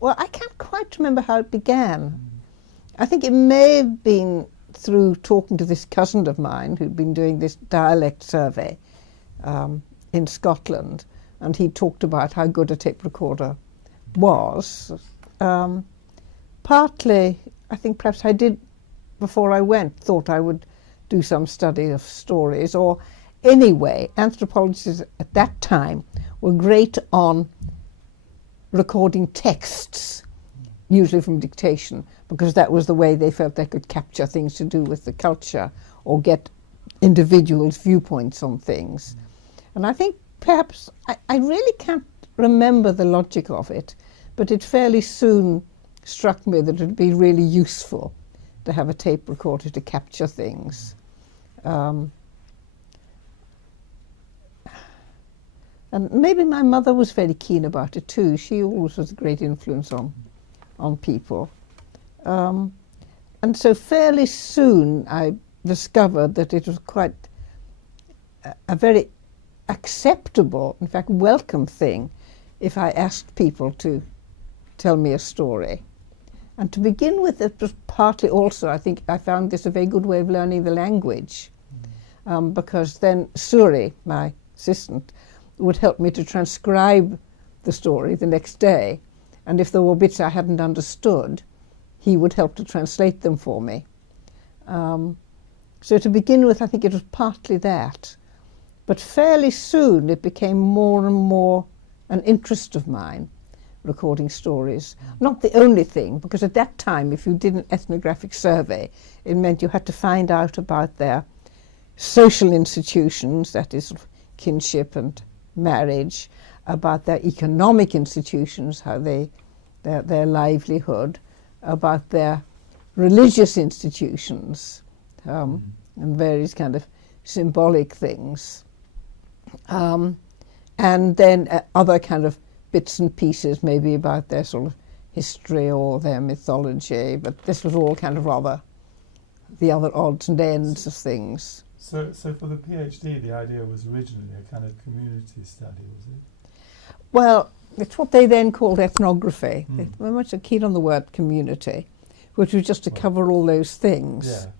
Well, I can't quite remember how it began. I think it may have been through talking to this cousin of mine who'd been doing this dialect survey in Scotland, and he talked about how good a tape recorder was. Partly, I think perhaps I did, before I went, thought I would do some study of stories, or anyway, anthropologists at that time were great on recording texts, usually from dictation, because that was the way they felt they could capture things to do with the culture or get individuals' viewpoints on things. And I think perhaps, I really can't remember the logic of it, but it fairly soon struck me that it would be really useful to have a tape recorder to capture things. And maybe my mother was very keen about it too. She always was a great influence on people. And so fairly soon I discovered that it was quite a very acceptable, in fact welcome thing, if I asked people to tell me a story. And to begin with, it was partly also, I think I found this a very good way of learning the language, because then Suri, my assistant, would help me to transcribe the story the next day. And if there were bits I hadn't understood, he would help to translate them for me. So to begin with, I think it was partly that. But fairly soon it became more and more an interest of mine, recording stories. Not the only thing, because at that time, if you did an ethnographic survey, it meant you had to find out about their social institutions, that is kinship and marriage, about their economic institutions, how their livelihood, about their religious institutions, and various kind of symbolic things. And then other kind of bits and pieces, maybe about their sort of history or their mythology, but this was all kind of rather the other odds and ends of things. So for the PhD, the idea was originally a kind of community study, was it? Well, it's what they then called ethnography. They were much keen on the word community, which was just to cover all those things. Yeah.